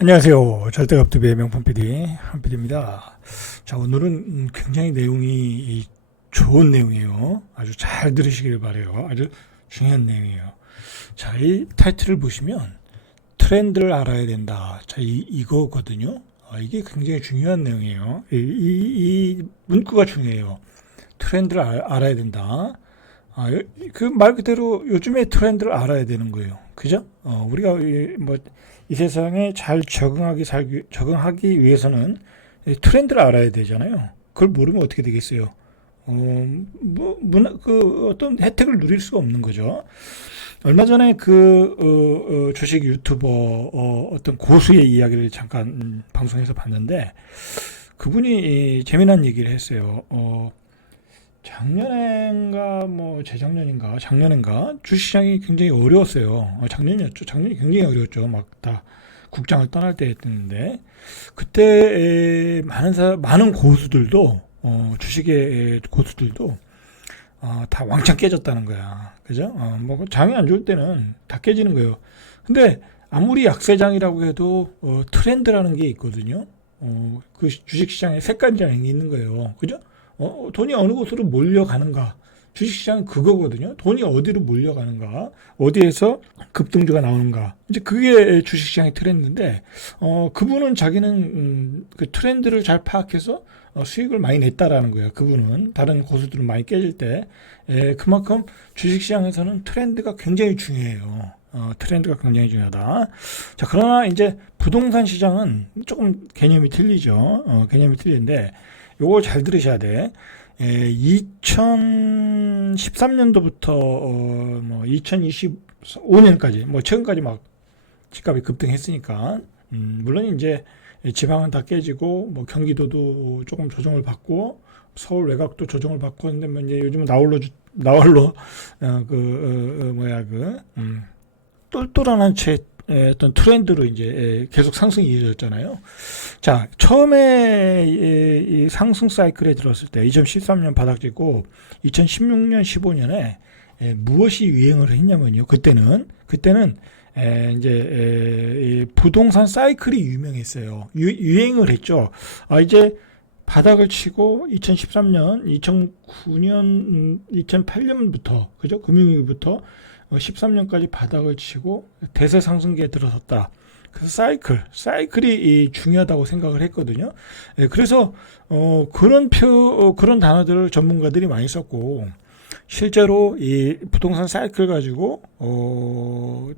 안녕하세요. 절대값TV의 명품 PD 한PD입니다. 자, 오늘은 굉장히 내용이 좋은 내용이에요. 아주 잘 들으시길 바래요. 아주 중요한 내용이에요. 자, 이 타이틀을 보시면 트렌드를 알아야 된다. 자, 이거거든요. 이게 굉장히 중요한 내용이에요. 이 문구가 중요해요. 트렌드를 알아야 된다. 그 말 그대로 요즘의 트렌드를 알아야 되는 거예요. 그죠? 우리가 이 세상에 잘 적응하기 위해서는 트렌드를 알아야 되잖아요. 그걸 모르면 어떻게 되겠어요? 어떤 혜택을 누릴 수가 없는 거죠. 얼마 전에 주식 유튜버, 어떤 고수의 이야기를 잠깐 방송에서 봤는데, 그분이 재미난 얘기를 했어요. 작년인가 재작년인가 주식시장이 굉장히 어려웠어요. 작년이었죠. 작년이 굉장히 어려웠죠. 막 다 국장을 떠날 때였는데 그때 많은 고수들도 주식의 고수들도 다 왕창 깨졌다는 거야. 그죠? 뭐 장이 안 좋을 때는 다 깨지는 거예요. 근데 아무리 약세장이라고 해도 트렌드라는 게 있거든요. 그 주식시장에 색깔장이 있는 거예요. 그죠? 돈이 어느 곳으로 몰려가는가. 주식시장은 그거거든요. 돈이 어디로 몰려가는가. 어디에서 급등주가 나오는가. 이제 그게 주식시장의 트렌드인데, 그분은 자기는 그 트렌드를 잘 파악해서 수익을 많이 냈다라는 거예요. 그분은. 다른 고수들은 많이 깨질 때. 그만큼 주식시장에서는 트렌드가 굉장히 중요해요. 트렌드가 굉장히 중요하다. 자, 그러나 이제 부동산 시장은 조금 개념이 틀리죠. 개념이 틀린데, 요거 잘 들으셔야 돼. 2013년도부터 2025년까지 최근까지 막 집값이 급등했으니까 물론 이제 지방은 다 깨지고 경기도도 조금 조정을 받고 서울 외곽도 조정을 받고 근데 이제 요즘은 나홀로 똘똘한 채 어떤 트렌드로 이제 계속 상승이 이어졌잖아요. 자, 처음에 이 상승 사이클에 들었을 때 2013년 바닥지고 2016년, 15년에 무엇이 유행을 했냐면요. 그때는 이제 부동산 사이클이 유명했어요. 유행을 했죠. 이제 바닥을 치고 2013년, 2009년, 2008년부터 그죠? 금융위기부터 13년까지 바닥을 치고 대세 상승기에 들어섰다. 그래서 사이클이 중요하다고 생각을 했거든요. 그래서 그런 단어들을 전문가들이 많이 썼고 실제로 이 부동산 사이클 가지고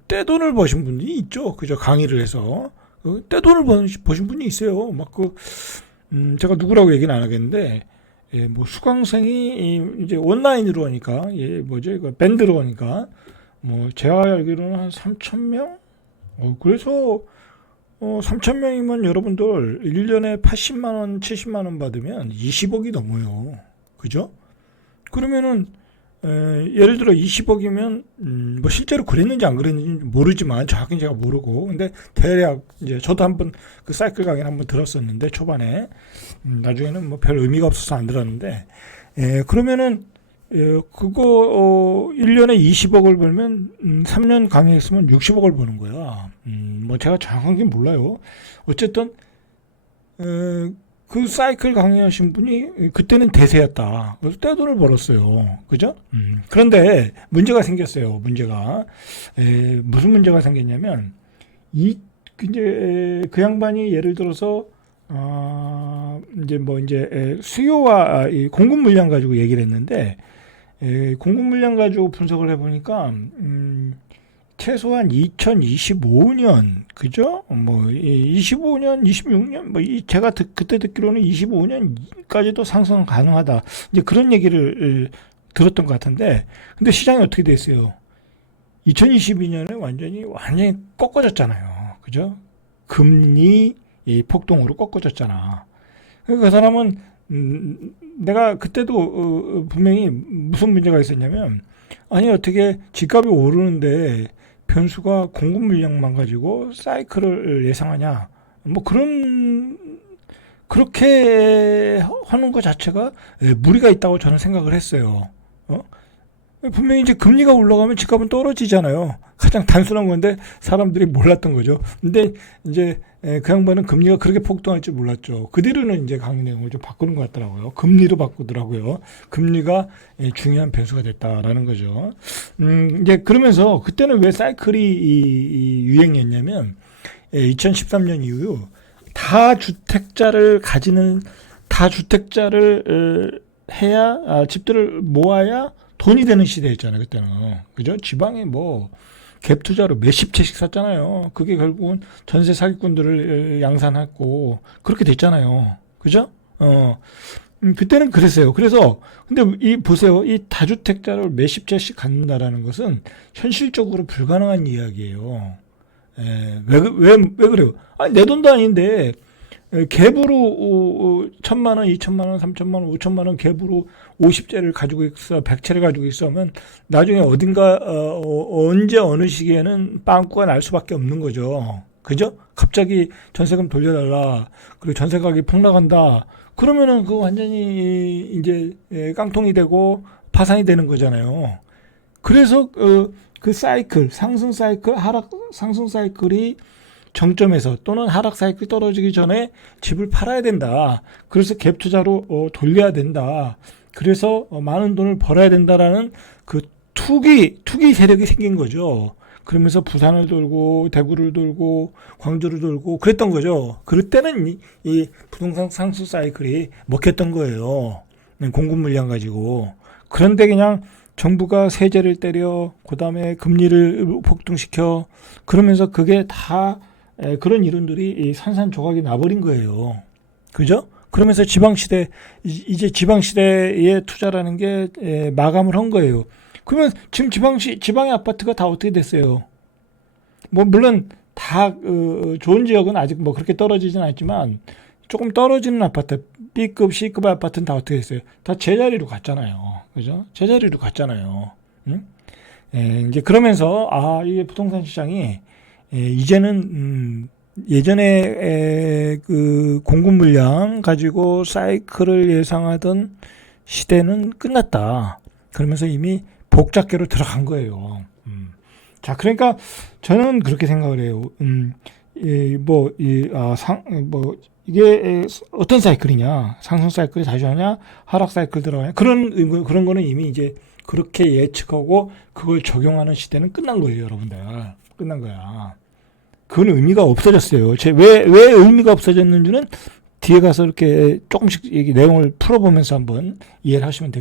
떼돈을 버신 분이 있죠. 그죠? 강의를 해서 떼돈을 버신 분이 있어요. 제가 누구라고 얘기는 안 하겠는데 수강생이 이제 온라인으로 하니까 밴드로 하니까 제가 알기로는 한 3,000명? 그래서 3,000명이면 여러분들 1년에 80만 원, 70만 원 받으면 20억이 넘어요. 그죠? 그러면은 예를 들어 20억이면 실제로 그랬는지 안 그랬는지 모르지만 정확히 제가 모르고 근데 대략 이제 저도 한번 그 사이클 강의를 한번 들었었는데 초반에 나중에는 별 의미가 없어서 안 들었는데 그러면은 그거 1년에 20억을 벌면 3년 강의했으면 60억을 버는 거야. 제가 정확하게 몰라요. 어쨌든 그 사이클 강의하신 분이 그때는 대세였다. 그래서 떼돈을 벌었어요. 그죠? 그런데 문제가 생겼어요. 무슨 문제가 생겼냐면 이제 그 양반이 예를 들어서 수요와 이 공급 물량 가지고 얘기를 했는데 공급 물량 가지고 분석을 해보니까 최소한 2025년 그죠? 25년, 26년 제가 그때 듣기로는 25년까지도 상승 가능하다. 이제 그런 얘기를 들었던 것 같은데 근데 시장이 어떻게 됐어요? 2022년에 완전히 꺾어졌잖아요. 그죠? 금리 폭동으로 꺾어졌잖아. 그 사람은 내가 그때도 분명히 무슨 문제가 있었냐면 어떻게 집값이 오르는데 변수가 공급 물량만 가지고 사이클을 예상하냐 그렇게 하는 것 자체가 무리가 있다고 저는 생각을 했어요. 분명히 이제 금리가 올라가면 집값은 떨어지잖아요. 가장 단순한 건데 사람들이 몰랐던 거죠. 근데 이제 그 양반은 금리가 그렇게 폭등할 줄 몰랐죠. 그 뒤로는 이제 강의 내용을 좀 바꾸는 것 같더라고요. 금리로 바꾸더라고요. 금리가 중요한 변수가 됐다라는 거죠. 이제 그러면서 그때는 왜 사이클이 이 유행이었냐면 2013년 이후 다주택자를 해야 집들을 모아야 돈이 되는 시대였잖아요. 그때는 그죠? 지방에 뭐 갭 투자로 몇십 채씩 샀잖아요. 그게 결국은 전세 사기꾼들을 양산했고 그렇게 됐잖아요. 그죠? 그때는 그랬어요. 그래서 근데 이 보세요. 이 다주택자를 몇십 채씩 갖는다라는 것은 현실적으로 불가능한 이야기예요. 왜 그래요? 아니, 내 돈도 아닌데 갭으로 1,000만 원, 2,000만 원, 3,000만 원, 5,000만 원 갭으로 50채를 가지고 있어, 100채를 가지고 있으면 나중에 어딘가 언제 어느 시기에는 빵꾸가 날 수밖에 없는 거죠. 그죠? 갑자기 전세금 돌려달라. 그리고 전세 가격이 폭락한다. 그러면은 그 완전히 이제 깡통이 되고 파산이 되는 거잖아요. 그래서 그 사이클, 상승 사이클, 하락 상승 사이클이 정점에서 또는 하락 사이클 떨어지기 전에 집을 팔아야 된다. 그래서 갭 투자로 돌려야 된다. 그래서 많은 돈을 벌어야 된다라는 그 투기 세력이 생긴 거죠. 그러면서 부산을 돌고 대구를 돌고 광주를 돌고 그랬던 거죠. 그럴 때는 이 부동산 상승 사이클이 먹혔던 거예요. 공급 물량 가지고. 그런데 그냥 정부가 세제를 때려 그다음에 금리를 폭등시켜 그러면서 그게 다 그런 이론들이 산산조각이 나버린 거예요. 그죠? 그러면서 지방시대, 이제 지방시대에 투자라는 게 마감을 한 거예요. 그러면 지금 지방의 아파트가 다 어떻게 됐어요? 뭐, 물론 다, 좋은 지역은 아직 뭐 그렇게 떨어지진 않지만 조금 떨어지는 아파트, B급, C급 아파트는 다 어떻게 됐어요? 다 제자리로 갔잖아요. 그죠? 제자리로 갔잖아요. 응? 이제 그러면서, 이게 부동산 시장이 이제는 예전에 그 공급 물량 가지고 사이클을 예상하던 시대는 끝났다. 그러면서 이미 복잡계로 들어간 거예요. 자, 그러니까 저는 그렇게 생각을 해요. 이게 어떤 사이클이냐? 상승 사이클이 다시 하냐? 하락 사이클 들어가냐? 그런 거는 이미 이제 그렇게 예측하고 그걸 적용하는 시대는 끝난 거예요, 여러분들. 끝난 거야. 그건 의미가 없어졌어요. 왜 의미가 없어졌는지는 뒤에 가서 이렇게 조금씩 내용을 풀어보면서 한번 이해를 하시면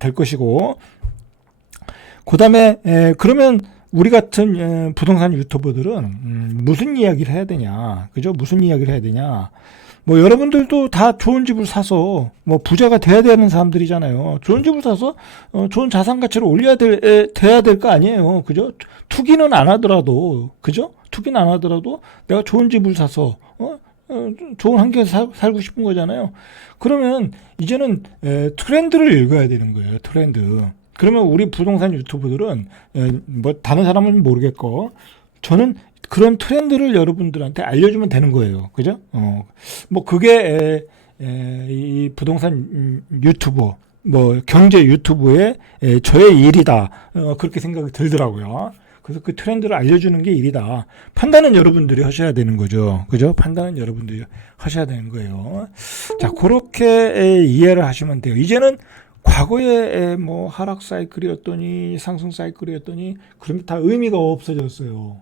될 것이고, 그 다음에, 그러면 우리 같은 부동산 유튜버들은, 무슨 이야기를 해야 되냐. 그죠? 무슨 이야기를 해야 되냐. 뭐, 여러분들도 다 좋은 집을 사서, 뭐, 부자가 돼야 되는 사람들이잖아요. 좋은 집을 사서, 좋은 자산 가치를 돼야 될 거 아니에요. 그죠? 투기는 안 하더라도, 그죠? 투기는 안 하더라도 내가 좋은 집을 사서 좋은 환경에서 살고 싶은 거잖아요. 그러면 이제는 트렌드를 읽어야 되는 거예요. 트렌드. 그러면 우리 부동산 유튜버들은 뭐 다른 사람은 모르겠고 저는 그런 트렌드를 여러분들한테 알려주면 되는 거예요. 그죠? 뭐 그게 이 부동산 유튜버 뭐 경제 유튜브의 저의 일이다. 그렇게 생각이 들더라고요. 그래서 그 트렌드를 알려주는 게 일이다. 판단은 여러분들이 하셔야 되는 거죠. 그죠? 판단은 여러분들이 하셔야 되는 거예요. 자, 그렇게 이해를 하시면 돼요. 이제는 과거에 뭐 하락 사이클이었더니 상승 사이클이었더니 그런 게 다 의미가 없어졌어요.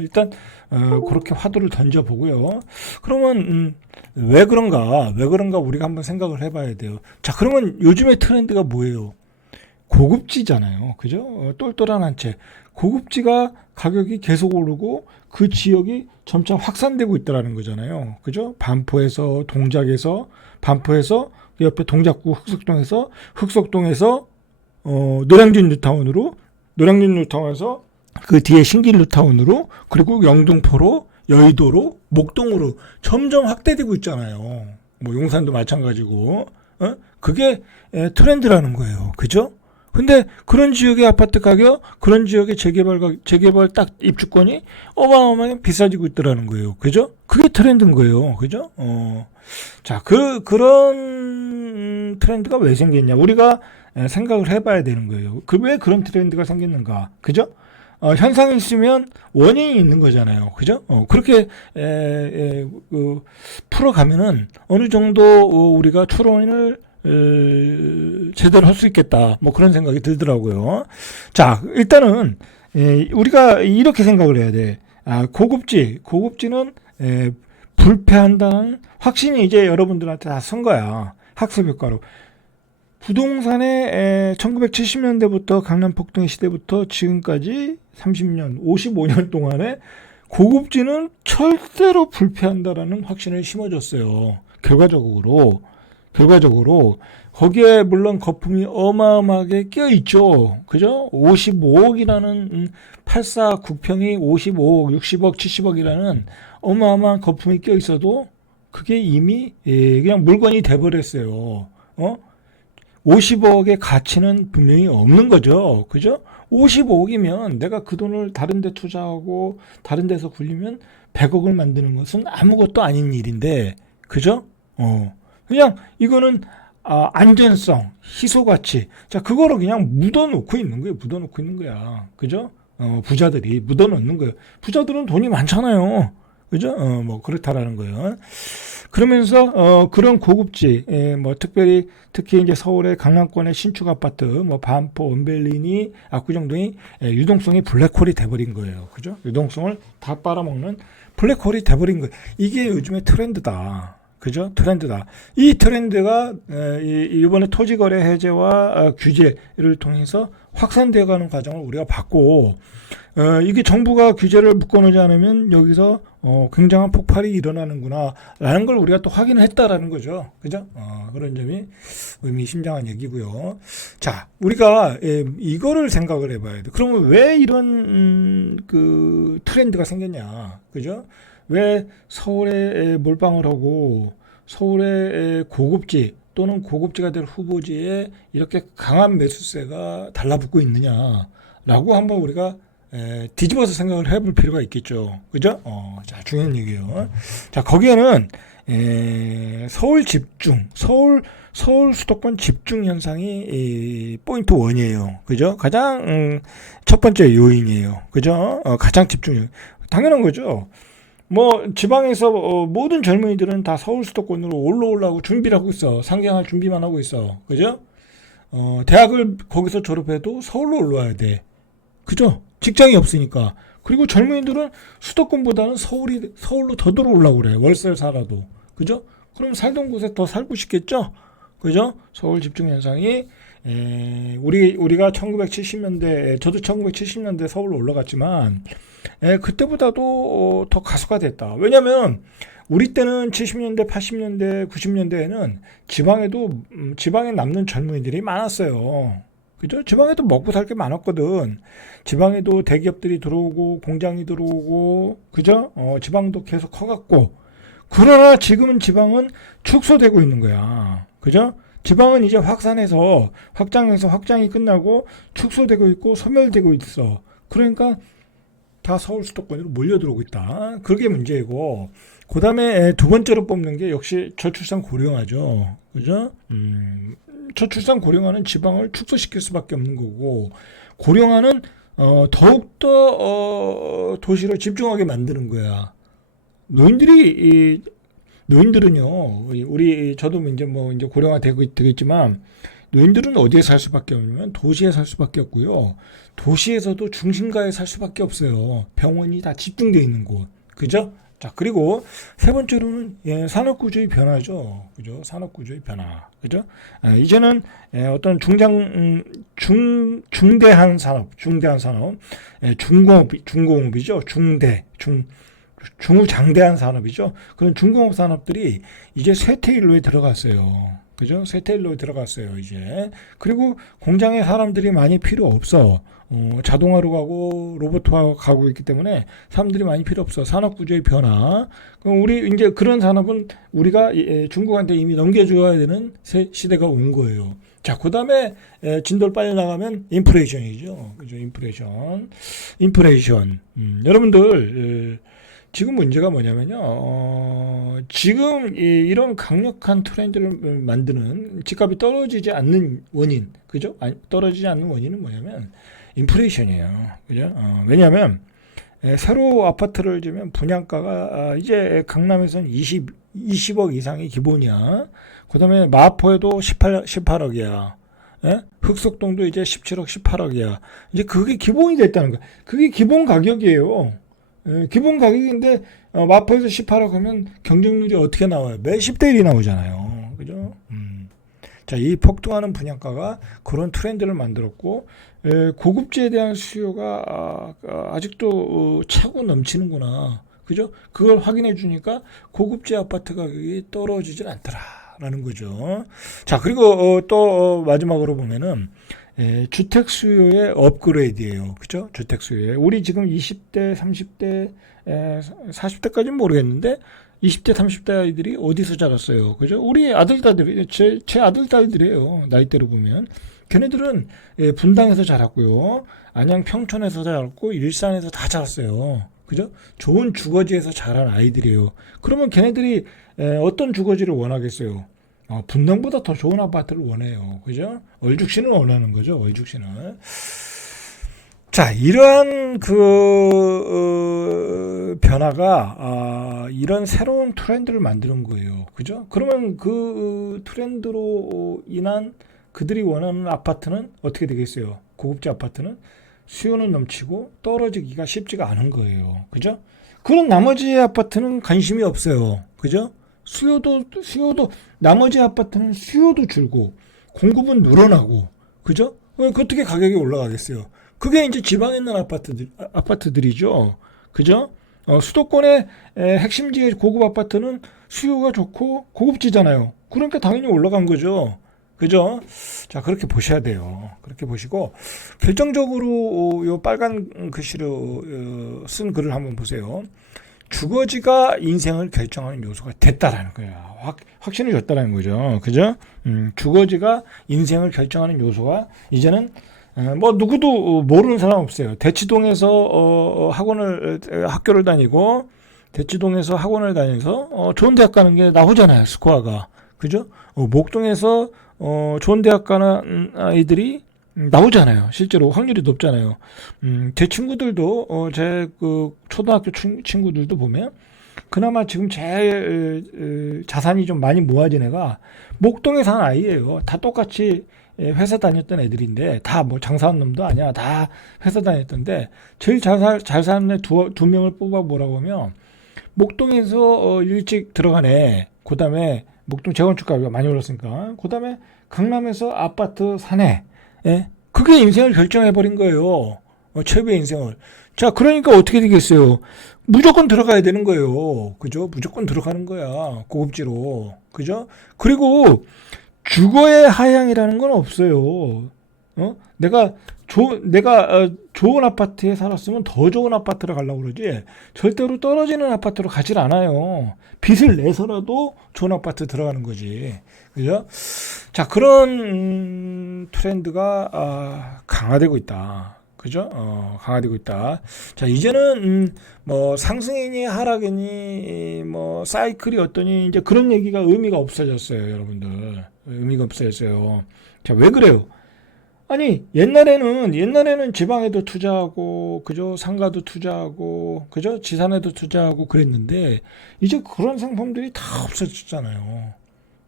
일단 그렇게 화두를 던져보고요. 그러면 왜 그런가 우리가 한번 생각을 해봐야 돼요. 자, 그러면 요즘의 트렌드가 뭐예요? 고급지잖아요. 그죠? 똘똘한 한 채. 고급지가 가격이 계속 오르고 그 지역이 점차 확산되고 있다는 거잖아요. 그죠? 반포에서 반포에서 그 옆에 동작구 흑석동에서 노량진 뉴타운에서 그 뒤에 신길 뉴타운으로 그리고 영등포로 여의도로 목동으로 점점 확대되고 있잖아요. 뭐 용산도 마찬가지고. 그게 트렌드라는 거예요. 그죠? 근데 그런 지역의 아파트 가격, 그런 지역의 재개발 딱 입주권이 어마어마하게 비싸지고 있더라는 거예요. 그죠? 그게 트렌드인 거예요. 그죠? 자, 그런 트렌드가 왜 생겼냐? 우리가 생각을 해봐야 되는 거예요. 왜 그런 트렌드가 생겼는가, 그죠? 현상이 있으면 원인이 있는 거잖아요, 그죠? 그렇게 풀어가면은 어느 정도 우리가 추론을 제대로 할 수 있겠다, 뭐 그런 생각이 들더라고요. 자, 일단은 우리가 이렇게 생각을 해야 돼. 고급지는 불패한다는 확신이 이제 여러분들한테 다 선 거야. 학습 효과로. 부동산에 1970년대부터 강남 폭등 시대부터 지금까지 30년, 55년 동안에 고급지는 절대로 불패한다라는 확신을 심어줬어요. 결과적으로 거기에 물론 거품이 어마어마하게 껴있죠. 그죠? 55억이라는 84국평이 55억, 60억, 70억이라는 어마어마한 거품이 껴있어도 그게 이미 그냥 물건이 돼버렸어요. 50억의 가치는 분명히 없는 거죠. 그죠? 55억이면 내가 그 돈을 다른 데 투자하고 다른 데서 굴리면 100억을 만드는 것은 아무것도 아닌 일인데, 그죠? 그냥 이거는 안전성, 희소가치. 자, 그거를 그냥 묻어놓고 있는 거예요. 묻어놓고 있는 거야. 그죠? 부자들이 묻어놓는 거예요. 부자들은 돈이 많잖아요. 그죠? 뭐 그렇다라는 거예요. 그러면서 그런 고급지, 뭐 특히 이제 서울의 강남권의 신축 아파트, 뭐 반포, 은벨리니, 압구정동이 유동성이 블랙홀이 돼버린 거예요. 그죠? 유동성을 다 빨아먹는 블랙홀이 돼버린 거예요. 이게 요즘의 트렌드다. 그죠? 트렌드다. 이 트렌드가 이번에 토지거래 해제와 규제를 통해서 확산되어가는 과정을 우리가 봤고, 이게 정부가 규제를 묶어놓지 않으면 여기서 굉장한 폭발이 일어나는구나 라는 걸 우리가 또 확인을 했다라는 거죠. 그죠? 그런 점이 의미심장한 얘기고요. 자, 우리가 이거를 생각을 해봐야 돼. 그러면 왜 이런 그 트렌드가 생겼냐? 그죠? 왜 서울에 몰빵을 하고 서울의 고급지 또는 고급지가 될 후보지에 이렇게 강한 매수세가 달라붙고 있느냐라고 한번 우리가 뒤집어서 생각을 해볼 필요가 있겠죠. 그죠? 자, 중요한 얘기예요. 자, 거기에는 서울 수도권 집중 현상이 포인트 1이에요. 그죠? 가장 첫 번째 요인이에요. 그죠? 가장 집중력. 당연한 거죠. 뭐 지방에서 모든 젊은이들은 다 서울 수도권으로 올라오려고 준비를 하고 있어. 상경할 준비만 하고 있어. 그죠? 대학을 거기서 졸업해도 서울로 올라와야 돼. 그죠? 직장이 없으니까. 그리고 젊은이들은 수도권보다는 서울로 더 들어오려고 그래. 월세를 살아도. 그죠? 그럼 살던 곳에 더 살고 싶겠죠? 그죠? 서울 집중 현상이 우리가 1970년대, 저도 1970년대 서울로 올라갔지만 그때보다도 더 가수가 됐다. 왜냐면 우리 때는 70년대, 80년대, 90년대에는 지방에 남는 젊은이들이 많았어요. 그죠? 지방에도 먹고 살 게 많았거든. 지방에도 대기업들이 들어오고 공장이 들어오고, 그죠? 지방도 계속 커갔고. 그러나 지금은 지방은 축소되고 있는 거야. 그죠? 지방은 이제 확장이 끝나고 축소되고 있고 소멸되고 있어. 그러니까 다 서울 수도권으로 몰려들어오고 있다. 그게 문제이고, 그 다음에 두 번째로 뽑는 게 역시 저출산 고령화죠. 그죠? 저출산 고령화는 지방을 축소시킬 수밖에 없는 거고, 고령화는 더욱더 도시를 집중하게 만드는 거야. 노인들은요, 저도 이제 고령화 되겠지만, 노인들은 어디에 살 수밖에 없냐면 도시에 살 수밖에 없고요. 도시에서도 중심가에 살 수밖에 없어요. 병원이 다 집중되어 있는 곳. 그죠? 자, 그리고 세 번째로는 산업구조의 변화죠. 그죠? 산업구조의 변화. 그죠? 이제는 어떤 중대한 산업, 중공업이죠. 중후장대한 산업이죠. 그런 중공업 산업들이 이제 쇠퇴일로에 들어갔어요. 그죠? 쇠퇴일로에 들어갔어요, 이제. 그리고 공장에 사람들이 많이 필요 없어. 자동화로 가고 로봇화가 가고 있기 때문에 사람들이 많이 필요 없어. 산업 구조의 변화. 그럼 우리 이제 그런 산업은 우리가 중국한테 이미 넘겨줘야 되는 시대가 온 거예요. 자, 그 다음에 진도를 빨리 나가면 인플레이션이죠. 그죠? 인플레이션. 여러분들 지금 문제가 뭐냐면요. 지금 이런 강력한 트렌드를 만드는 집값이 떨어지지 않는 원인, 그죠? 떨어지지 않는 원인은 뭐냐면 인플레이션이에요. 그죠? 왜냐하면 새로 아파트를 지으면 분양가가 이제 강남에서는 20억 이상이 기본이야. 그다음에 마포에도 18억이야. 예? 흑석동도 이제 17억, 18억이야. 이제 그게 기본이 됐다는 거야. 그게 기본 가격이에요. 기본 가격인데 마포에서 18억 하면 경쟁률이 어떻게 나와요? 몇십 대 1이 나오잖아요. 그죠? 자, 이 폭등하는 분양가가 그런 트렌드를 만들었고 고급지에 대한 수요가 아직도 차고 넘치는구나. 그죠? 그걸 확인해 주니까 고급지 아파트 가격이 떨어지질 않더라라는 거죠. 자, 그리고 또 마지막으로 보면은 주택 수요의 업그레이드예요. 그죠? 주택 수요에. 우리 지금 20대, 30대, 40대까지는 모르겠는데 20대, 30대 아이들이 어디서 자랐어요? 그죠? 우리 아들, 딸들이, 제 아들, 딸들이에요. 나이대로 보면. 걔네들은 분당에서 자랐고요. 안양 평촌에서 자랐고, 일산에서 다 자랐어요. 그죠? 좋은 주거지에서 자란 아이들이에요. 그러면 걔네들이 어떤 주거지를 원하겠어요? 분당보다 더 좋은 아파트를 원해요. 그죠? 얼죽신을 원하는 거죠. 얼죽신을. 자, 이러한 변화가 이런 새로운 트렌드를 만드는 거예요. 그죠? 그러면 그 트렌드로 인한 그들이 원하는 아파트는 어떻게 되겠어요? 고급지 아파트는 수요는 넘치고 떨어지기가 쉽지가 않은 거예요. 그죠? 그런 나머지 아파트는 관심이 없어요. 그죠? 수요도 나머지 아파트는 수요도 줄고 공급은 늘어나고 그죠? 어떻게 가격이 올라가겠어요? 그게 이제 지방에 있는 아파트들이죠. 그죠? 수도권의 핵심지의 고급 아파트는 수요가 좋고 고급지잖아요. 그러니까 당연히 올라간 거죠. 그죠? 자, 그렇게 보셔야 돼요. 그렇게 보시고, 결정적으로, 요 빨간 글씨로 쓴 글을 한번 보세요. 주거지가 인생을 결정하는 요소가 됐다라는 거야. 확신을 줬다라는 거죠. 그죠? 주거지가 인생을 결정하는 요소가 이제는 뭐 누구도 모르는 사람 없어요. 대치동에서 학교를 다니고 대치동에서 학원을 다니면서 좋은 대학 가는 게 나오잖아요. 스코어가. 그죠? 목동에서 좋은 대학 가는 아이들이 나오잖아요. 실제로 확률이 높잖아요. 제 친구들도 제 그 초등학교 친구들도 보면 그나마 지금 제일 자산이 좀 많이 모아진 애가 목동에 사는 아이예요. 다 똑같이 회사 다녔던 애들인데 다 뭐 장사한 놈도 아니야. 다 회사 다녔던데 제일 잘 사는 애 두 명을 뽑아 보라고 하면 목동에서 일찍 들어간 애, 그다음에 목동 재건축 가격이 많이 올랐으니까 그다음에 강남에서 아파트 산 애, 예? 그게 인생을 결정해 버린 거예요. 최고의 인생을. 자, 그러니까 어떻게 되겠어요? 무조건 들어가야 되는 거예요. 그죠? 무조건 들어가는 거야. 고급지로. 그죠? 그리고 주거의 하향이라는 건 없어요. 내가 좋은 아파트에 살았으면 더 좋은 아파트를 가려고 그러지 절대로 떨어지는 아파트로 가질 않아요. 빚을 내서라도 좋은 아파트 들어가는 거지. 그죠? 자, 그런 트렌드가 강화되고 있다. 그죠? 강화되고 있다. 자, 이제는 뭐 상승이니 하락이니 뭐 사이클이 어떠니 이제 그런 얘기가 의미가 없어졌어요, 여러분들. 의미가 없어졌어요. 자, 왜 그래요? 아니, 옛날에는 지방에도 투자하고, 그죠? 상가도 투자하고, 그죠? 지산에도 투자하고 그랬는데, 이제 그런 상품들이 다 없어졌잖아요.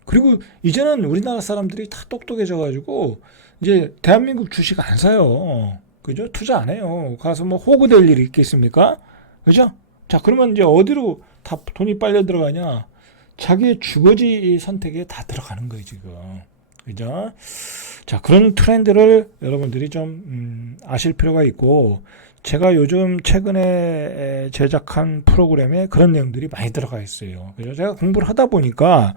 그리고 이제는 우리나라 사람들이 다 똑똑해져가지고, 이제 대한민국 주식 안 사요. 그죠? 투자 안 해요. 가서 뭐 호구될 일이 있겠습니까? 그죠? 자, 그러면 이제 어디로 다 돈이 빨려 들어가냐? 자기의 주거지 선택에 다 들어가는 거예요, 지금. 그죠? 자, 그런 트렌드를 여러분들이 좀 아실 필요가 있고 제가 요즘 최근에 제작한 프로그램에 그런 내용들이 많이 들어가 있어요. 그죠? 제가 공부를 하다 보니까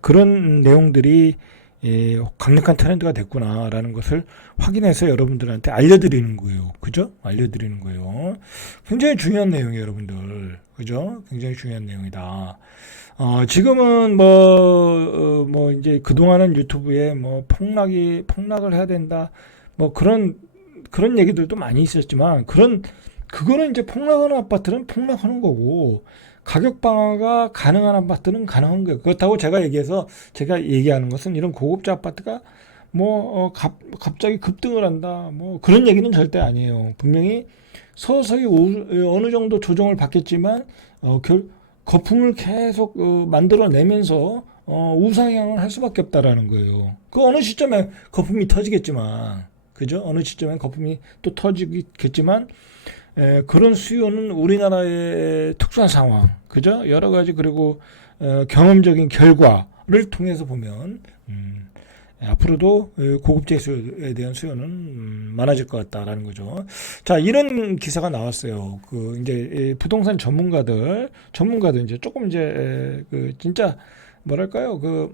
그런 내용들이 강력한 트렌드가 됐구나라는 것을 확인해서 여러분들한테 알려드리는 거예요. 그죠? 알려드리는 거예요. 굉장히 중요한 내용이에요, 여러분들. 그죠? 굉장히 중요한 내용이다. 지금은 뭐 이제 그동안은 유튜브에 뭐 폭락을 해야 된다. 뭐 그런 얘기들도 많이 있었지만, 그거는 이제 폭락하는 아파트는 폭락하는 거고 가격 방어가 가능한 아파트는 가능한 거예요. 그렇다고 제가 얘기하는 것은 이런 고급자 아파트가 갑자기 급등을 한다 뭐 그런 얘기는 절대 아니에요. 분명히 서서히 어느 정도 조정을 받겠지만 거품을 계속 만들어내면서 우상향을 할 수밖에 없다라는 거예요. 그 어느 시점에 거품이 터지겠지만, 그죠? 어느 시점에 거품이 또 터지겠지만, 그런 수요는 우리나라의 특수한 상황, 그죠? 여러 가지 그리고 경험적인 결과를 통해서 보면 앞으로도 고급재 수요에 대한 수요는 많아질 것 같다라는 거죠. 자, 이런 기사가 나왔어요. 그 이제 부동산 전문가들 이제 조금 이제 그 진짜 뭐랄까요? 그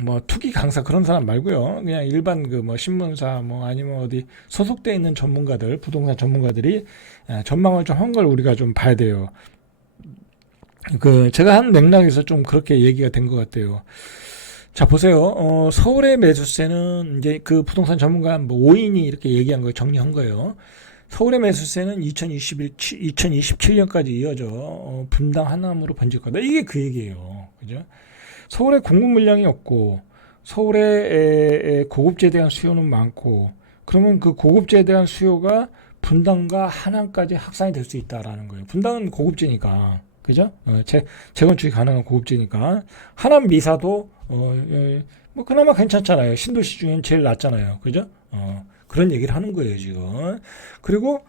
뭐 투기 강사 그런 사람 말고요. 그냥 일반 그 뭐 신문사 뭐 아니면 어디 소속돼 있는 전문가들, 부동산 전문가들이 전망을 좀 한 걸 우리가 좀 봐야 돼요. 그 제가 한 맥락에서 좀 그렇게 얘기가 된 것 같아요. 자, 보세요. 서울의 매수세는 이제 그 부동산 전문가 뭐 5인이 이렇게 얘기한 거 정리한 거예요. 서울의 매수세는 2027년까지 이어져 분당 하남으로 번질 거다. 이게 그 얘기예요. 그죠? 서울에 공급 물량이 없고 서울에 고급재에 대한 수요는 많고 그러면 그 고급재에 대한 수요가 분당과 하남까지 확산이 될 수 있다라는 거예요. 분당은 고급재니까. 그죠? 재건축이 가능한 고급재니까. 하남 미사도 뭐 그나마 괜찮잖아요. 신도시 중엔 제일 낫잖아요. 그죠? 그런 얘기를 하는 거예요, 지금. 그리고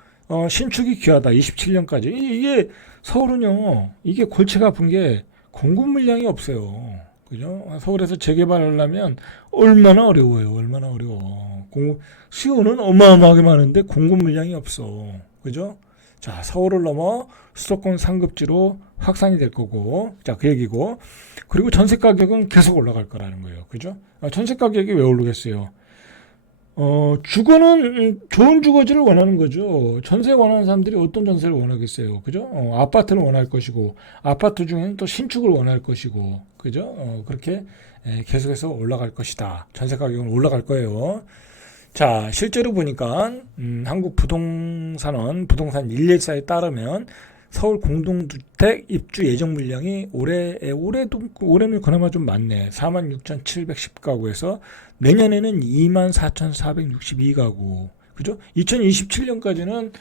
신축이 귀하다. 27년까지. 이게 서울은요. 이게 골치가 아픈 게 공급 물량이 없어요. 그죠? 서울에서 재개발하려면 얼마나 어려워요. 얼마나 어려워. 수요는 어마어마하게 많은데 공급 물량이 없어. 그죠? 자, 서울을 넘어 수도권 상급지로 확산이 될 거고, 자, 그 얘기고, 그리고 전세 가격은 계속 올라갈 거라는 거예요. 그죠? 전세 가격이 왜 오르겠어요? 주거는 좋은 주거지를 원하는 거죠. 전세 원하는 사람들이 어떤 전세를 원하겠어요. 그죠? 아파트를 원할 것이고, 아파트 중에는 또 신축을 원할 것이고, 그죠? 그렇게 계속해서 올라갈 것이다. 전세 가격은 올라갈 거예요. 자, 실제로 보니까 한국 부동산 114에 따르면 서울 공동주택 입주 예정 물량이 올해는 그나마 좀 많네. 46,710가구에서 내년에는 24,462가구. 그죠? 2027년까지는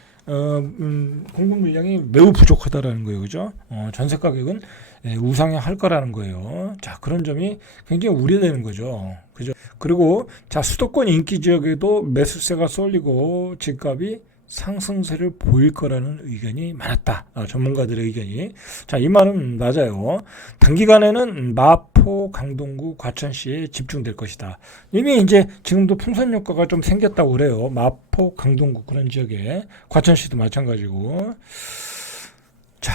공급 물량이 매우 부족하다라는 거예요. 그죠? 전세 가격은 우상향할 거라는 거예요. 자, 그런 점이 굉장히 우려되는 거죠. 그죠? 그리고 자, 수도권 인기 지역에도 매수세가 쏠리고 집값이 상승세를 보일 거라는 의견이 많았다. 전문가들의 의견이. 자, 이 말은 맞아요. 단기간에는 마포, 강동구, 과천시에 집중될 것이다. 이미 이제 지금도 풍선 효과가 좀 생겼다고 그래요. 마포, 강동구 그런 지역에. 과천시도 마찬가지고. 자,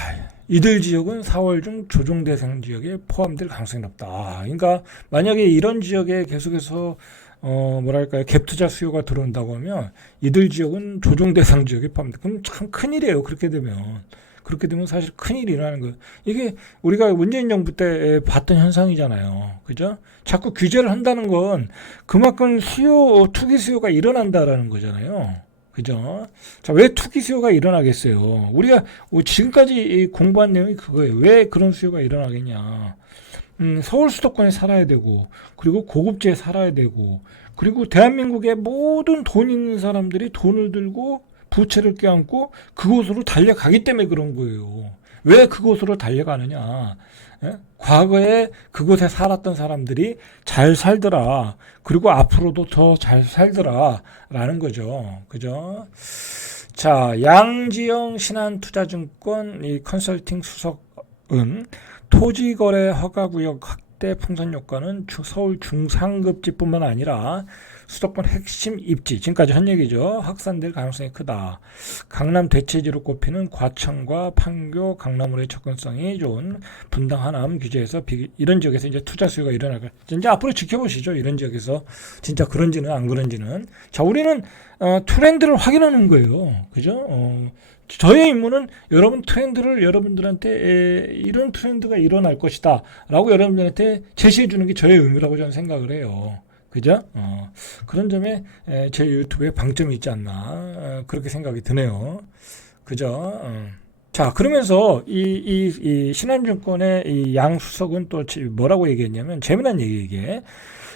이들 지역은 4월 중 조정 대상 지역에 포함될 가능성이 높다. 그러니까 만약에 이런 지역에 계속해서 뭐랄까요, 갭 투자 수요가 들어온다고 하면 이들 지역은 조정 대상 지역에 포함돼. 그럼 참 큰일이에요. 그렇게 되면 사실 큰일이 일어나는 거예요. 이게 우리가 문재인 정부 때 봤던 현상이잖아요. 그죠? 자꾸 규제를 한다는 건 그만큼 투기 수요가 일어난다라는 거잖아요. 그죠? 자, 왜 투기 수요가 일어나겠어요? 우리가 지금까지 공부한 내용이 그거예요. 왜 그런 수요가 일어나겠냐? 서울 수도권에 살아야 되고, 그리고 고급지에 살아야 되고, 그리고 대한민국의 모든 돈 있는 사람들이 돈을 들고 부채를 껴안고 그곳으로 달려가기 때문에 그런 거예요. 왜 그곳으로 달려가느냐? 과거에 그곳에 살았던 사람들이 잘 살더라. 그리고 앞으로도 더 잘 살더라. 라는 거죠. 그죠? 자, 양지영 신한투자증권 이 컨설팅 수석은 토지거래 허가구역 확대 풍선 효과는 서울 중상급지뿐만 아니라 수도권 핵심 입지, 지금까지 한 얘기죠. 확산될 가능성이 크다. 강남 대체지로 꼽히는 과천과 판교, 강남으로의 접근성이 좋은 분당 하남 규제에서 이런 지역에서 이제 투자 수요가 일어날 거예요. 이제 앞으로 지켜보시죠. 이런 지역에서 진짜 그런지는 안 그런지는. 자, 우리는 트렌드를 확인하는 거예요. 그죠? 저의 임무는 여러분들한테 이런 트렌드가 일어날 것이다 라고 여러분들한테 제시해 주는 게 저의 의무라고 저는 생각을 해요. 그죠? 그런 점에 제 유튜브에 방점이 있지 않나 그렇게 생각이 드네요. 그죠? 자, 그러면서 이 신한증권의 이 양수석은 또 뭐라고 얘기했냐면, 재미난 얘기 이게.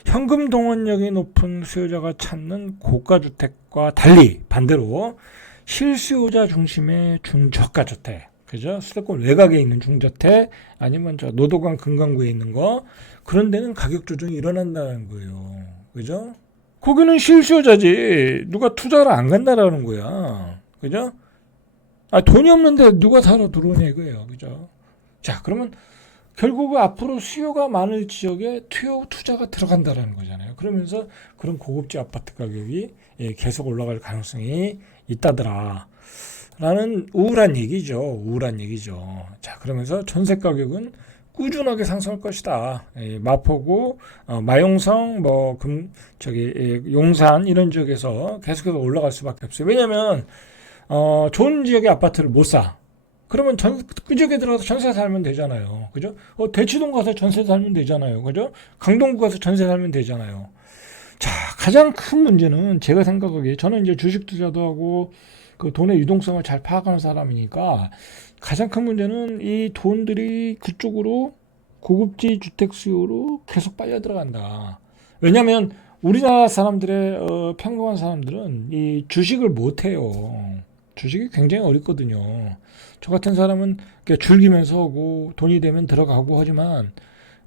현금 동원력이 높은 수요자가 찾는 고가주택과 달리 반대로 실수요자 중심의 중저가주택, 그죠? 수도권 외곽에 있는 중저택 아니면 저 노도강 금강구에 있는 거, 그런 데는 가격 조정이 일어난다는 거예요. 그죠? 거기는 실수요자지 누가 투자를 안 간다라는 거야. 그죠? 아, 돈이 없는데 누가 사러 들어오냐 이거예요. 그죠? 자, 그러면 결국 앞으로 수요가 많을 지역에 투자가 들어간다라는 거잖아요. 그러면서 그런 고급지 아파트 가격이 계속 올라갈 가능성이 있다더라. 라는 우울한 얘기죠. 우울한 얘기죠. 자, 그러면서 전세 가격은 꾸준하게 상승할 것이다. 마포구, 마용성, 용산 이런 지역에서 계속해서 올라갈 수밖에 없어요. 왜냐면 좋은 지역의 아파트를 못 사. 그러면 그 지역에 들어가서 전세 살면 되잖아요. 그죠? 대치동 가서 전세 살면 되잖아요. 그죠? 강동구 가서 전세 살면 되잖아요. 자, 가장 큰 문제는 제가 생각하기에, 저는 이제 주식 투자도 하고 그 돈의 유동성을 잘 파악하는 사람이니까, 가장 큰 문제는 이 돈들이 그쪽으로 고급지 주택 수요로 계속 빨려 들어간다. 왜냐하면 우리나라 사람들의 평범한 사람들은 이 주식을 못 해요. 주식이 굉장히 어렵거든요. 저 같은 사람은 즐기면서 하고 돈이 되면 들어가고 하지만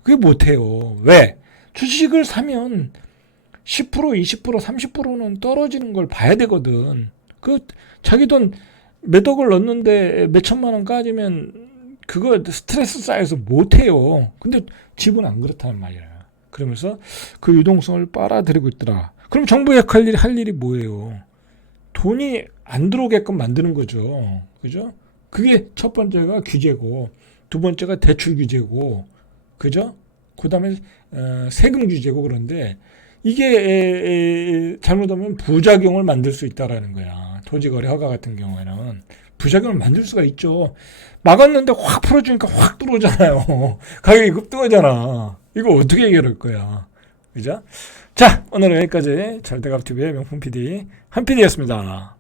그게 못해요. 왜? 주식을 사면 10%, 20%, 30%는 떨어지는 걸 봐야 되거든. 그 자기 돈 몇 억을 넣는데 몇 천만 원 까지면 그거 스트레스 쌓여서 못해요. 근데 집은 안 그렇다는 말이야. 그러면서 그 유동성을 빨아들이고 있더라. 그럼 정부가 할 일이 뭐예요? 돈이 안 들어오게끔 만드는 거죠. 그죠? 그게 첫 번째가 규제고, 두 번째가 대출 규제고, 그죠? 그 다음에 세금 규제고. 그런데 이게 잘못하면 부작용을 만들 수 있다라는 거야. 토지거래 허가 같은 경우에는 부작용을 만들 수가 있죠. 막았는데 확 풀어주니까 확 들어오잖아요. 가격이 급등하잖아. 이거 어떻게 해결할 거야? 그죠? 자, 오늘은 여기까지. 잘대갑TV의 명품 PD 한 PD였습니다.